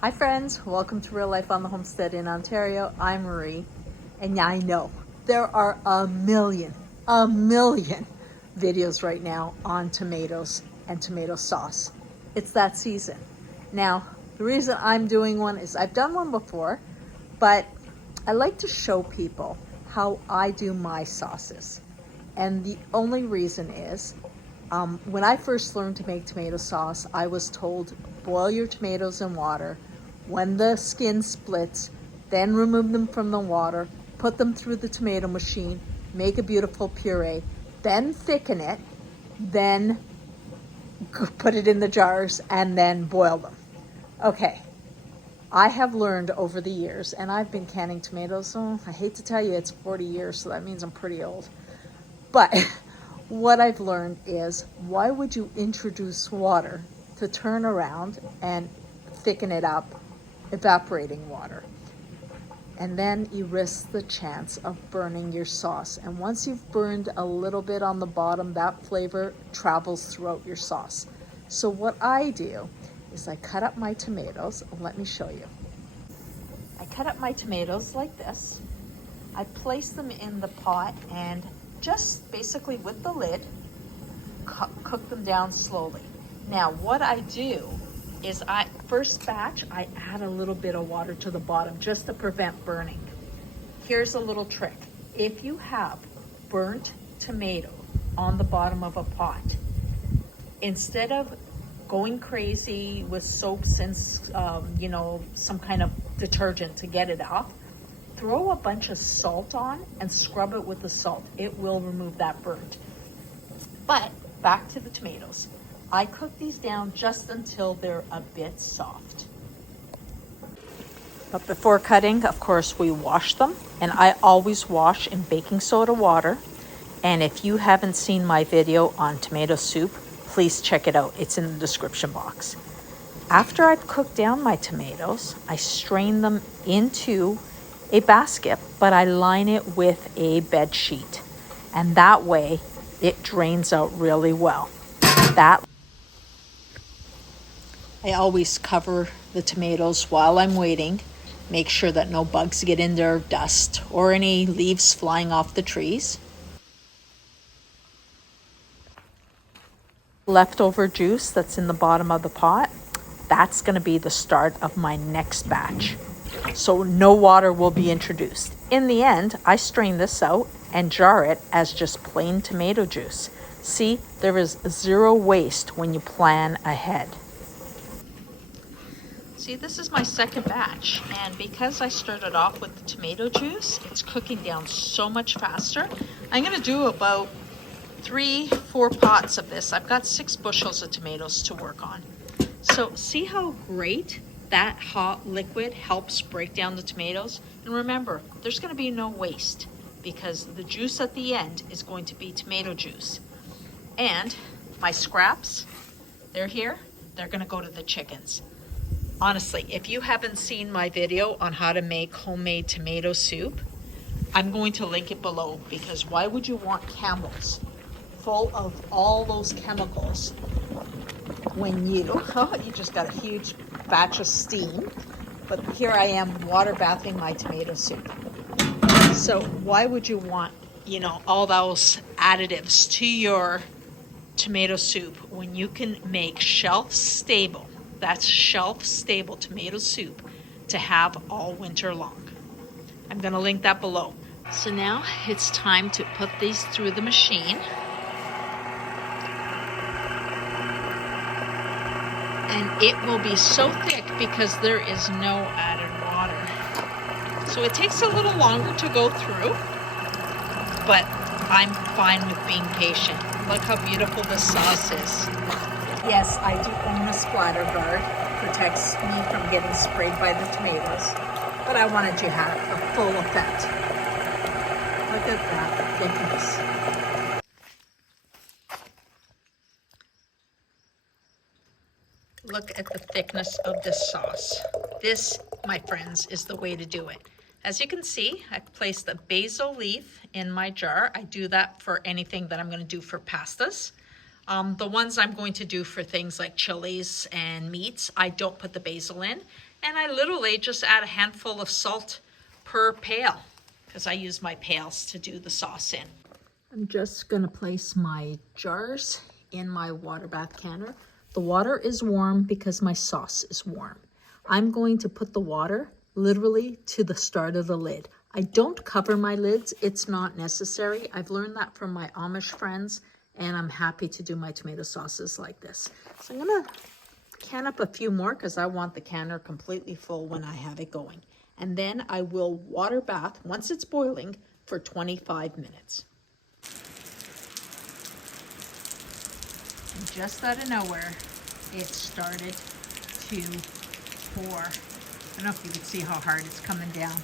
Hi friends, welcome to Real Life on the Homestead in Ontario. I'm Marie, and yeah, I know there are a million videos right now on tomatoes and tomato sauce. It's that season. Now, the reason I'm doing one is I've done one before, but I like to show people how I do my sauces. And the only reason is when I first learned to make tomato sauce, I was told boil your tomatoes in water. When the skin splits, then remove them from the water, put them through the tomato machine, make a beautiful puree, then thicken it, then put it in the jars, and then boil them. Okay, I have learned over the years, and I've been canning tomatoes, I hate to tell you, it's 40 years, so that means I'm pretty old. But what I've learned is, why would you introduce water to turn around and thicken it up, evaporating water? And then you risk the chance of burning your sauce. And once you've burned a little bit on the bottom, that flavor travels throughout your sauce. So what I do is I cut up my tomatoes. Let me show you. I cut up my tomatoes like this. I place them in the pot and just basically with the lid, cook them down slowly. Now what I do is first batch, I add a little bit of water to the bottom just to prevent burning. Here's a little trick. If you have burnt tomato on the bottom of a pot, instead of going crazy with soaps and some kind of detergent to get it off, throw a bunch of salt on and scrub it with the salt. It will remove that burnt. But back to the tomatoes. I cook these down just until they're a bit soft. But before cutting, of course, we wash them. And I always wash in baking soda water. And if you haven't seen my video on tomato soup, please check it out. It's in the description box. After I've cooked down my tomatoes, I strain them into a basket, but I line it with a bed sheet, and that way it drains out really well. I always cover the tomatoes while I'm waiting, make sure that no bugs get in there, dust or any leaves flying off the trees. Leftover juice that's in the bottom of the pot, that's going to be the start of my next batch. So no water will be introduced. In the end, I strain this out and jar it as just plain tomato juice. See, there is zero waste when you plan ahead. See, this is my second batch, and because I started off with the tomato juice, it's cooking down so much faster. I'm going to do about 3-4 pots of this. I've got 6 bushels of tomatoes to work on. So see how great that hot liquid helps break down the tomatoes? And remember, there's going to be no waste because the juice at the end is going to be tomato juice. And my scraps, they're here, they're going to go to the chickens. Honestly, if you haven't seen my video on how to make homemade tomato soup, I'm going to link it below, because why would you want camels full of all those chemicals when you just got a huge batch of steam? But here I am water bathing my tomato soup. So why would you want, all those additives to your tomato soup when you can make shelf-stable, that's shelf-stable tomato soup to have all winter long? I'm going to link that below. So now it's time to put these through the machine. And it will be so thick because there is no added water. So it takes a little longer to go through, but I'm fine with being patient. Look how beautiful this sauce is. Yes, I do own a splatter guard. Protects me from getting sprayed by the tomatoes, but I wanted to have a full effect. Look at that thickness. Look at the thickness of this sauce. This, my friends, is the way to do it. As you can see, I placed a basil leaf in my jar. I do that for anything that I'm going to do for pastas. The ones I'm going to do for things like chilies and meats, I don't put the basil in. And I literally just add a handful of salt per pail because I use my pails to do the sauce in. I'm just gonna place my jars in my water bath canner. The water is warm because my sauce is warm. I'm going to put the water literally to the start of the lid. I don't cover my lids, it's not necessary. I've learned that from my Amish friends, and I'm happy to do my tomato sauces like this. So I'm gonna can up a few more because I want the canner completely full when I have it going. And then I will water bath once it's boiling for 25 minutes. And just out of nowhere, it started to pour. I don't know if you can see how hard it's coming down,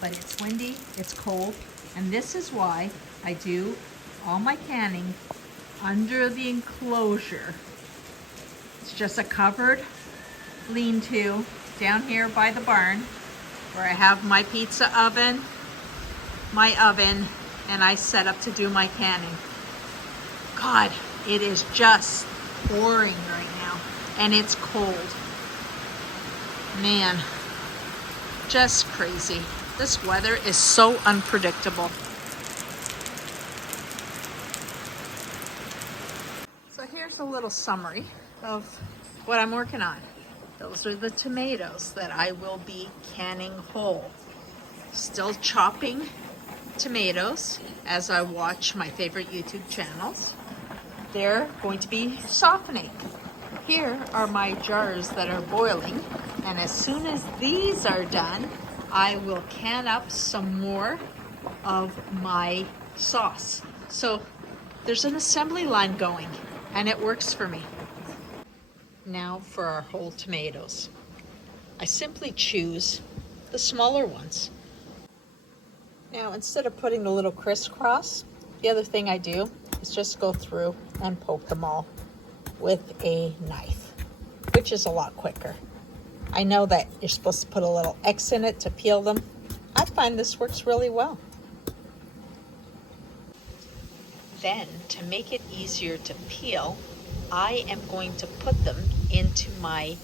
but it's windy, it's cold, and this is why I do all my canning under the enclosure. It's just a covered lean-to down here by the barn where I have my pizza oven, my oven, and I set up to do my canning. God, it is just pouring right now, and it's cold. Man, just crazy. This weather is so unpredictable. So here's a little summary of what I'm working on. Those are the tomatoes that I will be canning whole. Still chopping tomatoes as I watch my favorite YouTube channels. They're going to be softening. Here are my jars that are boiling, and as soon as these are done, I will can up some more of my sauce. So there's an assembly line going, and it works for me. Now for our whole tomatoes. I simply choose the smaller ones. Now instead of putting the little crisscross, the other thing I do is just go through and poke them all with a knife, which is a lot quicker. I know that you're supposed to put a little X in it to peel them. I find this works really well. Then, to make it easier to peel, I am going to put them into my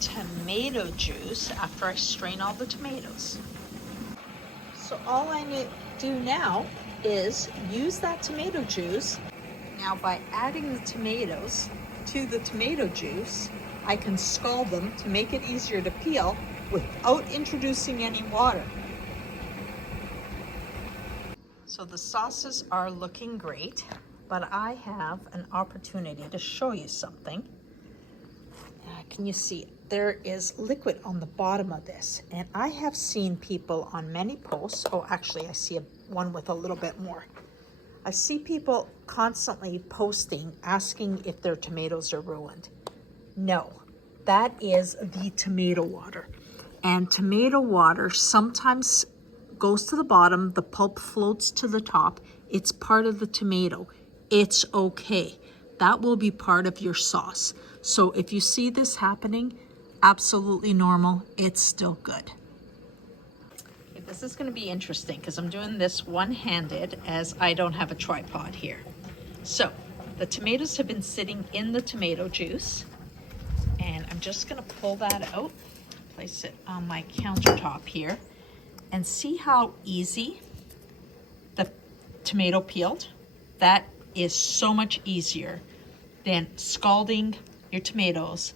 tomato juice after I strain all the tomatoes. So all I need to do now is use that tomato juice. Now by adding the tomatoes to the tomato juice, I can scald them to make it easier to peel without introducing any water. So the sauces are looking great, but I have an opportunity to show you something. Can you see? There is liquid on the bottom of this, and I have seen people on many posts. Oh, actually, I see one with a little bit more. I see people constantly posting, asking if their tomatoes are ruined. No, that is the tomato water. And tomato water sometimes goes to the bottom, the pulp floats to the top. It's part of the tomato. It's okay. That will be part of your sauce. So if you see this happening, absolutely normal. It's still good. This is going to be interesting because I'm doing this one-handed as I don't have a tripod here. So the tomatoes have been sitting in the tomato juice, and I'm just going to pull that out, place it on my countertop here, and see how easy the tomato peeled. That is so much easier than scalding your tomatoes.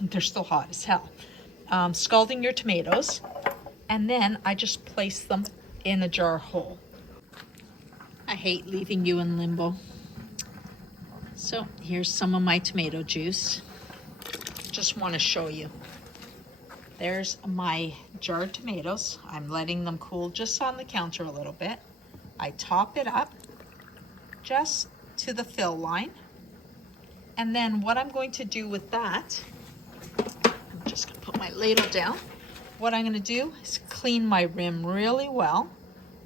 They're still hot as hell. Scalding your tomatoes, and then I just place them in a jar whole. I hate leaving you in limbo. So here's some of my tomato juice. Just want to show you. There's my jarred tomatoes. I'm letting them cool just on the counter a little bit. I top it up just to the fill line. And then what I'm going to do with that, I'm just going to put my ladle down. What I'm going to do is clean my rim really well,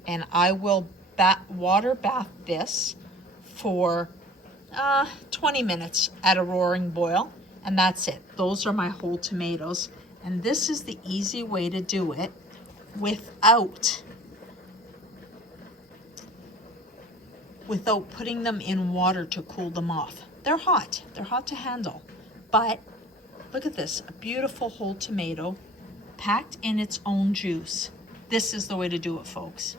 and I will water bath this for 20 minutes at a roaring boil, and that's it. Those are my whole tomatoes, and this is the easy way to do it without putting them in water to cool them off. They're hot to handle, but Look at this, a beautiful whole tomato packed in its own juice. This is the way to do it, folks.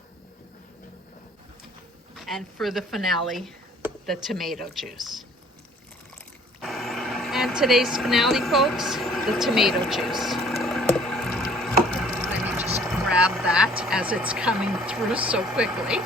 And for the finale, the tomato juice. And today's finale, folks, the tomato juice. Let me just grab that as it's coming through so quickly.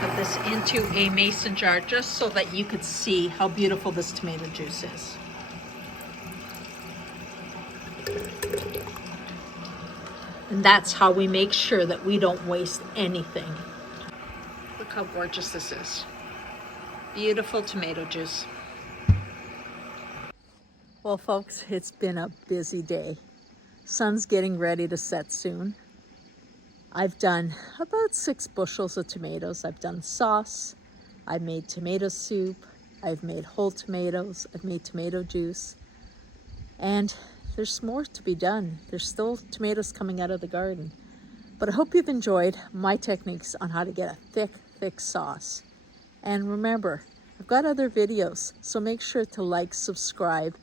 Put this into a mason jar just so that you could see how beautiful this tomato juice is. And that's how we make sure that we don't waste anything. Look how gorgeous this is. Beautiful tomato juice. Well, folks, it's been a busy day. Sun's getting ready to set soon. I've done about 6 bushels of tomatoes. I've done sauce, I've made tomato soup, I've made whole tomatoes, I've made tomato juice, and there's more to be done. There's still tomatoes coming out of the garden. But I hope you've enjoyed my techniques on how to get a thick sauce. And remember, I've got other videos, so make sure to like, subscribe,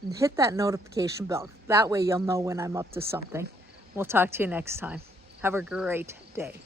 and hit that notification bell. That way you'll know when I'm up to something. We'll talk to you next time. Have a great day.